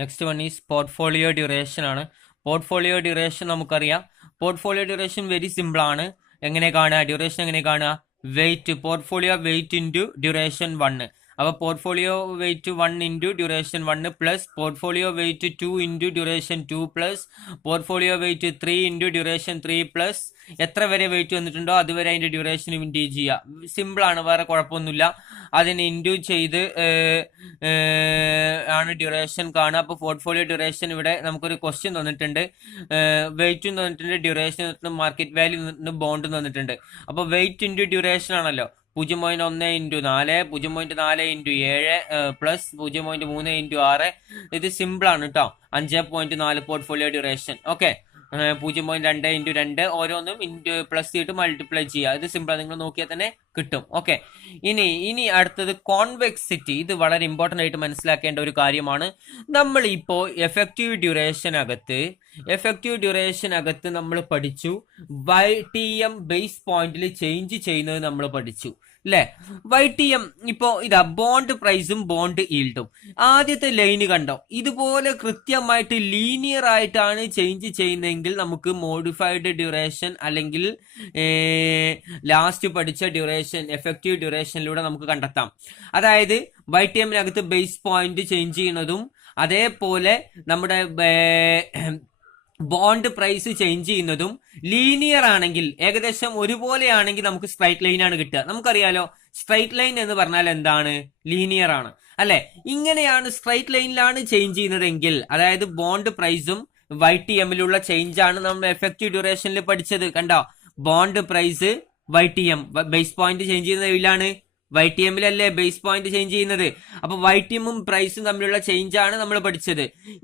Next one is portfolio duration ആണ്. Portfolio duration നമുക്കറിയാം. Portfolio duration very simple ആണ്. എങ്ങനെ കാണുക ഡ്യൂറേഷൻ? എങ്ങനെ കാണുക? Weight, portfolio weight into duration 1. അപ്പോൾ portfolio weight 1 into duration 1 plus portfolio weight 2 into duration 2 plus portfolio weight 3 into duration 3 plus എത്ര വരെ വെയിറ്റ് വന്നിട്ടുണ്ടോ അതുവരെ അതിൻ്റെ ഡ്യൂറേഷൻ ഇൻറ്റു ചെയ്യുക. സിമ്പിളാണ്, വേറെ കുഴപ്പമൊന്നുമില്ല. അതിന് ഇൻറ്റു ചെയ്ത് ആണ് ഡ്യൂറേഷൻ കാണുക. അപ്പോൾ പോർട്ട്ഫോളിയോ ഡ്യൂറേഷൻ ഇവിടെ നമുക്കൊരു ക്വസ്റ്റ്യൻ തന്നിട്ടുണ്ട്. വെയിറ്റും തന്നിട്ടുണ്ട്, ഡ്യൂറേഷൻ തന്നിട്ടുണ്ട്, മാർക്കറ്റ് വാല്യൂ തന്നിട്ടുണ്ട്, ബോണ്ട് തന്നിട്ടുണ്ട്. അപ്പോൾ വെയിറ്റ് ഇൻറ്റു ഡ്യൂറേഷൻ ആണല്ലോ. 0.1 ഇൻറ്റു 4, 0.4 ഇൻറ്റു 7 പ്ലസ് 0.3 ഇൻറ്റു 6. ഇത് സിമ്പിളാണ് കേട്ടോ. 5.4 പോർട്ട്ഫോളിയോ ഡ്യൂറേഷൻ. ഓക്കെ, 0.2 ഇൻറ്റു 2 ഓരോന്നും ഇൻറ്റു പ്ലസ് ചെയ്തിട്ട് മൾട്ടിപ്ലൈ ചെയ്യുക. ഇത് സിമ്പിളാണ്, നിങ്ങൾ നോക്കിയാൽ തന്നെ കിട്ടും. ഓക്കെ, ഇനി അടുത്തത് കോൺവെക്സിറ്റി. ഇത് വളരെ ഇമ്പോർട്ടൻ്റ് ആയിട്ട് മനസ്സിലാക്കേണ്ട ഒരു കാര്യമാണ്. നമ്മൾ ഇപ്പോൾ എഫക്റ്റീവ് ഡ്യൂറേഷൻ അകത്ത് നമ്മൾ പഠിച്ചു. YTM ബേസ് പോയിന്റിൽ ചേഞ്ച് ചെയ്യുന്നത് നമ്മൾ പഠിച്ചു അല്ലേ? YTM ഇപ്പോൾ ഇതാ ബോണ്ട് പ്രൈസും ബോണ്ട് ഈൽഡും. ആദ്യത്തെ ലൈന് കണ്ടോ, ഇതുപോലെ കൃത്യമായിട്ട് ലീനിയർ ആയിട്ടാണ് ചേഞ്ച് ചെയ്യുന്നതെങ്കിൽ നമുക്ക് മോഡിഫൈഡ് ഡ്യൂറേഷൻ അല്ലെങ്കിൽ ലാസ്റ്റ് പഠിച്ച ഡ്യൂറേഷൻ എഫക്റ്റീവ് ഡ്യൂറേഷനിലൂടെ നമുക്ക് കണ്ടെത്താം. അതായത് YTMനകത്ത് ബേസ് പോയിന്റ് ചേഞ്ച് ചെയ്യുന്നതും അതേപോലെ നമ്മുടെ ബോണ്ട് പ്രൈസ് ചേഞ്ച് ചെയ്യുന്നതും ലീനിയർ ആണെങ്കിൽ, ഏകദേശം ഒരുപോലെയാണെങ്കിൽ നമുക്ക് സ്ട്രൈറ്റ് ലൈൻ ആണ് കിട്ടുക. നമുക്കറിയാലോ സ്ട്രൈറ്റ് ലൈൻ എന്ന് പറഞ്ഞാൽ എന്താണ്? ലീനിയർ ആണ് അല്ലെ? ഇങ്ങനെയാണ് സ്ട്രൈറ്റ് ലൈനിലാണ് ചേഞ്ച് ചെയ്യുന്നതെങ്കിൽ, അതായത് ബോണ്ട് പ്രൈസും YTMലുള്ള ചേഞ്ച് ആണ് നമ്മൾ എഫക്റ്റീവ് ഡ്യൂറേഷനിൽ പഠിച്ചത്. കണ്ടോ, bond price YTM base point change ചെയ്യുന്ന ഇതിലാണ്. YTMലല്ലേ ബേസ് പോയിന്റ് ചേഞ്ച് ചെയ്യുന്നത്. അപ്പൊ YTMും പ്രൈസും തമ്മിലുള്ള ചേഞ്ച് ആണ് നമ്മൾ പഠിച്ചത്.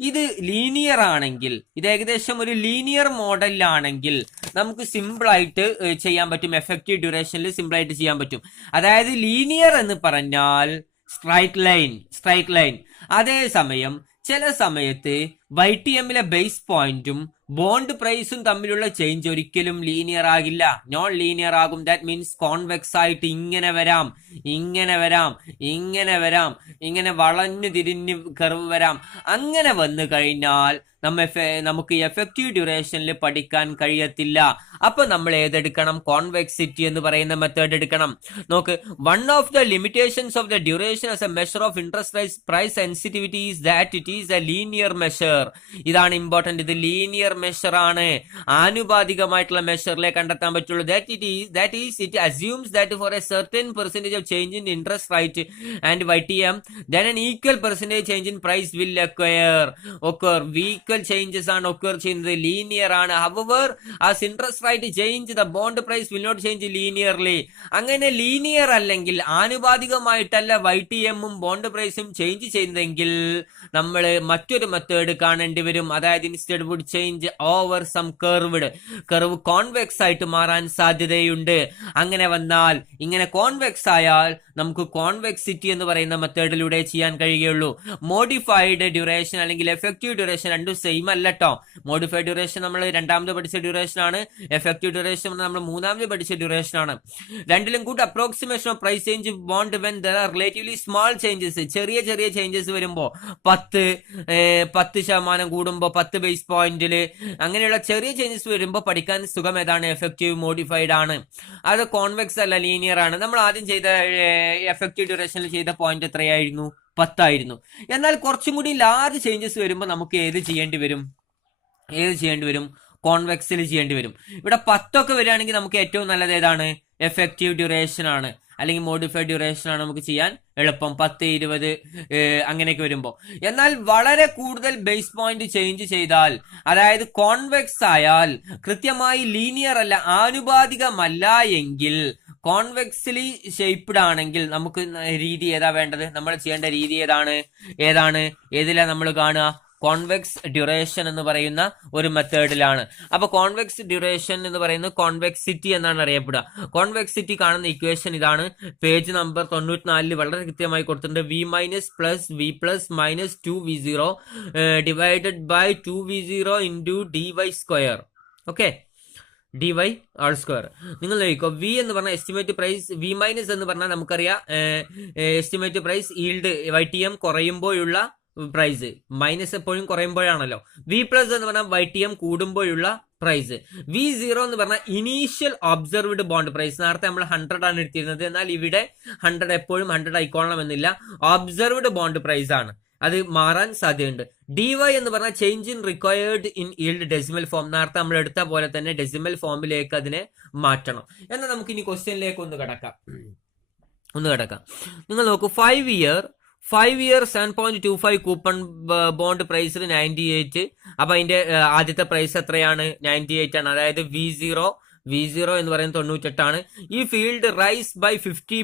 ഇത് ലീനിയർ ആണെങ്കിൽ, ഇത് ഏകദേശം ഒരു ലീനിയർ മോഡലിലാണെങ്കിൽ നമുക്ക് സിമ്പിൾ ആയിട്ട് ചെയ്യാൻ പറ്റും. എഫക്റ്റീവ് ഡ്യൂറേഷനിൽ സിമ്പിൾ ആയിട്ട് ചെയ്യാൻ പറ്റും. അതായത് ലീനിയർ എന്ന് പറഞ്ഞാൽ സ്ട്രൈറ്റ് ലൈൻ. അതേസമയം ചില സമയത്ത് YTMലെ ബേസ് പോയിന്റും ബോണ്ട് പ്രൈസും തമ്മിലുള്ള ചേഞ്ച് ഒരിക്കലും ലീനിയർ ആകില്ല, നോൺ ലീനിയർ ആകും. ദാറ്റ് മീൻസ് കോൺവെക്സ് ആയിട്ട് ഇങ്ങനെ വരാം, ഇങ്ങനെ വളഞ്ഞു തിരിഞ്ഞ് കർവ് വരാം. അങ്ങനെ വന്നു കഴിഞ്ഞാൽ നമുക്ക് എഫക്റ്റീവ് ഡ്യൂറേഷനിൽ പഠിക്കാൻ കഴിയത്തില്ല. അപ്പൊ നമ്മൾ ഏതെടുക്കണം? കോൺവെക്സിറ്റി എന്ന് പറയുന്ന മെത്തേഡ് എടുക്കണം. നോക്ക്, one of the limitations of the duration as a measure of interest price sensitivity is that it is a linear measure. ഇതാണ് ഇമ്പോർട്ടന്റ്. ഇത് ലീനിയർ മെഷർ ആണ്, ആനുപാതികമായിട്ടുള്ള മെഷറിലെ കണ്ടെത്താൻ പറ്റുള്ളൂ. That is it assumes that for a certain percentage of change in interest rate and YTM, then an equal percentage change in price will occur. Equal changes ആണ് occur ചെയ്യുന്നത്, linear ആണ്. However, as interest rate change, the bond price will not change linearly. അങ്ങനെ linear അല്ലെങ്കിൽ ആനുപാതികമായിട്ടല്ല YTMും bond പ്രൈസും change ചെയ്യുന്നതെങ്കിൽ നമ്മൾ മറ്റൊരു method കാണേണ്ടി വരും. അതായത് instead would change over some curve convex ആയിട്ട് മാറാൻ സാധ്യതയുണ്ട്. അങ്ങനെ വന്നാൽ, ഇങ്ങനെ കോൺവെക്സ് ആയാൽ നമുക്ക് കോൺവെക്സിറ്റി എന്ന് പറയുന്ന മെത്തേഡിലൂടെ ചെയ്യാൻ കഴിയുള്ളൂ. മോഡിഫൈഡ് ഡ്യൂറേഷൻ അല്ലെങ്കിൽ എഫക്റ്റീവ് ഡ്യൂറേഷൻ രണ്ടും സെയിം അല്ല കേട്ടോ. മോഡിഫൈഡ് ഡ്യൂറേഷൻ നമ്മൾ രണ്ടാമത് പഠിച്ച ഡ്യൂറേഷൻ ആണ്, എഫക്റ്റീവ് ഡ്യൂറേഷൻ നമ്മൾ മൂന്നാമത് പഠിച്ച ഡ്യൂറേഷൻ ആണ്. രണ്ടിലും കൂടി approximation of price change bond when there are relatively small changes, ചെറിയ ചേഞ്ചസ് വരുമ്പോൾ 10% കൂടുമ്പോൾ 10 ബേസ് പോയിന്റില് അങ്ങനെയുള്ള ചെറിയ ചേഞ്ചസ് വരുമ്പോൾ പഠിക്കാൻ സുഖം ഏതാണ്? എഫക്റ്റീവ് മോഡിഫൈഡ് ആണ്. അത് കോൺവെക്സ് അല്ല, ലീനിയർ ആണ്. നമ്മൾ ആദ്യം ചെയ്ത എഫക്റ്റീവ് ഡ്യൂറേഷനിൽ ചെയ്ത പോയിന്റ് എത്രയായിരുന്നു? 10 ആയിരുന്നു. എന്നാൽ കുറച്ചും കൂടി ലാർജ് ചേഞ്ചസ് വരുമ്പോൾ നമുക്ക് ഏത് ചെയ്യേണ്ടി വരും? കോൺവെക്സിൽ ചെയ്യേണ്ടി വരും. ഇവിടെ 10 വരികയാണെങ്കിൽ നമുക്ക് ഏറ്റവും നല്ലത് ഏതാണ്? എഫക്റ്റീവ് ഡ്യൂറേഷൻ ആണ്, അല്ലെങ്കിൽ മോഡിഫൈഡ് ഡ്യൂറേഷൻ ആണ് നമുക്ക് ചെയ്യാൻ എളുപ്പം. 10, 20 അങ്ങനെയൊക്കെ വരുമ്പോൾ. എന്നാൽ വളരെ കൂടുതൽ ബേസ് പോയിന്റ് ചേഞ്ച് ചെയ്താൽ, അതായത് കോൺവെക്സ് ആയാൽ, കൃത്യമായി ലീനിയർ അല്ല, ആനുപാതികമല്ല എങ്കിൽ, കോൺവെക്സിലി ഷേപ്ഡ് ആണെങ്കിൽ നമുക്ക് രീതി ഏതാ വേണ്ടത്? നമ്മൾ ചെയ്യേണ്ട രീതി ഏതിലാ നമ്മൾ കാണുക? കോൺവെക്സ് ഡ്യൂറേഷൻ എന്ന് പറയുന്ന ഒരു മെത്തേഡിലാണ്. അപ്പൊ കോൺവെക്സ് ഡ്യൂറേഷൻ എന്ന് പറയുന്നത് കോൺവെക്സിറ്റി എന്നാണ് അറിയപ്പെടുക. കോൺവെക്സിറ്റി കാണുന്ന ഇക്വേഷൻ ഇതാണ്. പേജ് നമ്പർ 94 വളരെ കൃത്യമായി കൊടുത്തിട്ടുണ്ട്. V- -2V0 divided by 2V0 into dy². Okay, dy all square. നിങ്ങൾ നോക്കിക്കോ, വി എന്ന് പറഞ്ഞാൽ എസ്റ്റിമേറ്റ് പ്രൈസ്, വി മൈനസ് എന്ന് പറഞ്ഞാൽ നമുക്കറിയാം എസ്റ്റിമേറ്റ് പ്രൈസ് ഈൽഡ് YTM കുറയുമ്പോഴുള്ള പ്രൈസ്, മൈനസ് എപ്പോഴും കുറയുമ്പോഴാണല്ലോ. വി പ്ലസ് എന്ന് പറഞ്ഞാൽ YTM കൂടുമ്പോഴുള്ള പ്രൈസ്. V0 എന്ന് പറഞ്ഞാൽ ഇനീഷ്യൽ ഒബ്സർവ്ഡ് ബോണ്ട് പ്രൈസ്. നേരത്തെ നമ്മൾ 100 ആണ് എടുത്തിരുന്നത്, എന്നാൽ ഇവിടെ 100 എപ്പോഴും 100 ആയിക്കോളണം എന്നില്ല. ഒബ്സർവ്ഡ് ബോണ്ട് പ്രൈസ് ആണ്, അത് മാറാൻ സാധ്യതയുണ്ട്. DY എന്ന് പറഞ്ഞാൽ change in required in yield decimal form. നേരത്തെ നമ്മൾ എടുത്ത പോലെ തന്നെ ഡെസിമൽ ഫോമിലേക്ക് അതിനെ മാറ്റണം. എന്നാൽ നമുക്ക് ഇനി ക്വസ്റ്റ്യനിലേക്ക് ഒന്ന് കിടക്കാം. നിങ്ങൾ നോക്കൂ, 5 ഇയർ 7.25 കൂപ്പൺ ബോണ്ട് പ്രൈസിൽ 98. അപ്പൊ അതിന്റെ ആദ്യത്തെ പ്രൈസ് എത്രയാണ്? 98 ആണ്. അതായത് V0 എന്ന് പറയുന്നത് 98 ആണ്. ഈ yield rise by 50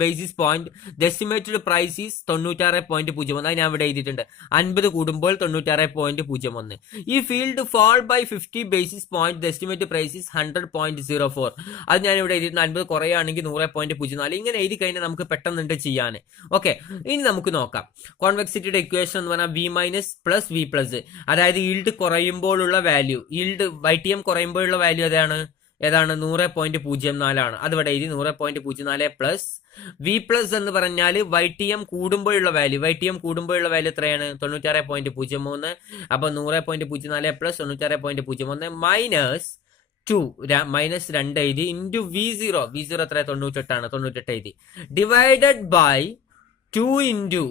basis point. Estimated price is 96.01. അത് ഞാൻ ഇവിടെ എഴുതിയിട്ടുണ്ട്. 50 കൂടുമ്പോൾ 96.01. ഈ yield fall by 50 basis point. Estimated price is 100.04. അത് ഞാൻ ഇവിടെ എഴുതിയിട്ടുണ്ട്. 50 കുറയാണെങ്കിൽ 100.04. ഇങ്ങനെ എഴുതി കഴിഞ്ഞാൽ നമുക്ക് പെട്ടെന്നുണ്ട് ചെയ്യാൻ. ഓക്കെ, ഇനി നമുക്ക് നോക്കാം. കോൺവെക്സിറ്റിയുടെ ഇക്വേഷൻ എന്ന് പറഞ്ഞാൽ V minus plus V plus. അതായത് ഈൽഡ് കുറയുമ്പോഴുള്ള വാല്യൂ, ഈൽഡ് YTM കുറയുമ്പോഴുള്ള വാല്യൂ ഏതാണ്? 100.04 ആണ്. അതിവിടെ എഴുതി 100.04 പ്ലസ് V പ്ലസ് എന്ന് പറഞ്ഞാൽ YTM കൂടുമ്പോഴുള്ള വാല്യൂ. എത്രയാണ്? 96.03. അപ്പൊ 100.04 പ്ലസ് 96.01 മൈനസ് 2 എഴുതി ഇൻറ്റു V0 എത്ര? 98 ആണ്. 98 എഴുതി ഡിവൈഡഡ് ബൈ 2 ഇൻറ്റു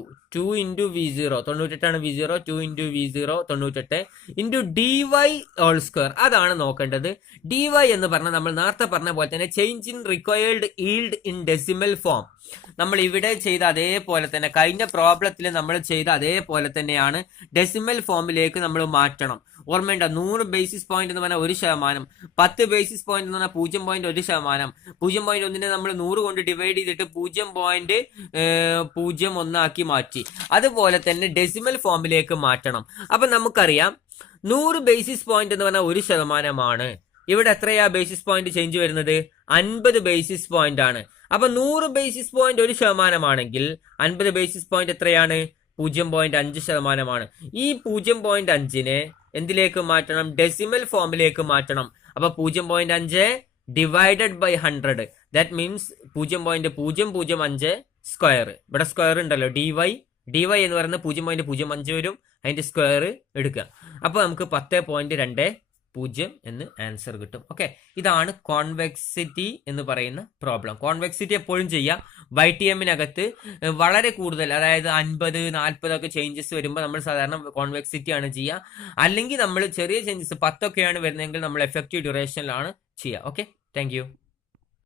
V0. 98 ആണ് V0. 2 into V0 98 into DY whole square. അതാണ് നോക്കേണ്ടത്. DY എന്ന് പറഞ്ഞാൽ നമ്മൾ നേരത്തെ പറഞ്ഞ പോലെ തന്നെ change in required yield in decimal form. നമ്മൾ ഇവിടെ ചെയ്ത അതേപോലെ തന്നെ, കഴിഞ്ഞ പ്രോബ്ലത്തിൽ നമ്മൾ ചെയ്ത അതേപോലെ തന്നെയാണ് ഡെസിമൽ ഫോമിലേക്ക് നമ്മൾ മാറ്റണം. ഓർമ്മയുണ്ട, 100 ബേസിസ് പോയിന്റ് എന്ന് പറഞ്ഞാൽ 1%, 10 ബേസിസ് പോയിന്റ് എന്ന് പറഞ്ഞാൽ 0.1%. 0.1 നമ്മൾ 100 കൊണ്ട് ഡിവൈഡ് ചെയ്തിട്ട് 0.01 ആക്കി മാറ്റി. അതുപോലെ തന്നെ ഡെസിമൽ ഫോമിലേക്ക് മാറ്റണം. അപ്പൊ നമുക്കറിയാം 100 ബേസിസ് പോയിന്റ് എന്ന് പറഞ്ഞാൽ 1%. ഇവിടെ എത്രയാ ബേസിസ് പോയിന്റ് ചേഞ്ച് വരുന്നത്? 50 ബേസിസ് പോയിന്റ് ആണ്. അപ്പൊ 100 ബേസിസ് പോയിന്റ് 1% ആണെങ്കിൽ 50 ബേസിസ് പോയിന്റ് എത്രയാണ്? 0.5%. ഈ 0.5നെ എന്തിലേക്ക് മാറ്റണം? ഡെസിമൽ ഫോമിലേക്ക് മാറ്റണം. അപ്പൊ 0.5 divided by 100. That means 0.005 square. ഇവിടെ സ്ക്വയർ ഉണ്ടല്ലോ, DY എന്ന് പറയുന്നത് 0.05 വരും. അതിന്റെ സ്ക്വയർ എടുക്കുക. അപ്പൊ നമുക്ക് 10.20 എന്ന് ആൻസർ കിട്ടും. ഓക്കെ, ഇതാണ് കോൺവെക്സിറ്റി എന്ന് പറയുന്ന പ്രോബ്ലം. കോൺവെക്സിറ്റി എപ്പോഴും ചെയ്യാം. YTMനകത്ത് വളരെ കൂടുതൽ, അതായത് 50, 40 ഒക്കെ ചേഞ്ചസ് വരുമ്പോൾ നമ്മൾ സാധാരണ കോൺവെക്സിറ്റി ആണ് ചെയ്യുക. അല്ലെങ്കിൽ നമ്മൾ ചെറിയ ചേഞ്ചസ് 10 ഒക്കെയാണ് വരുന്നതെങ്കിൽ നമ്മൾ എഫക്റ്റീവ് ഡ്യൂറേഷനിലാണ് ചെയ്യുക. Okay, thank you.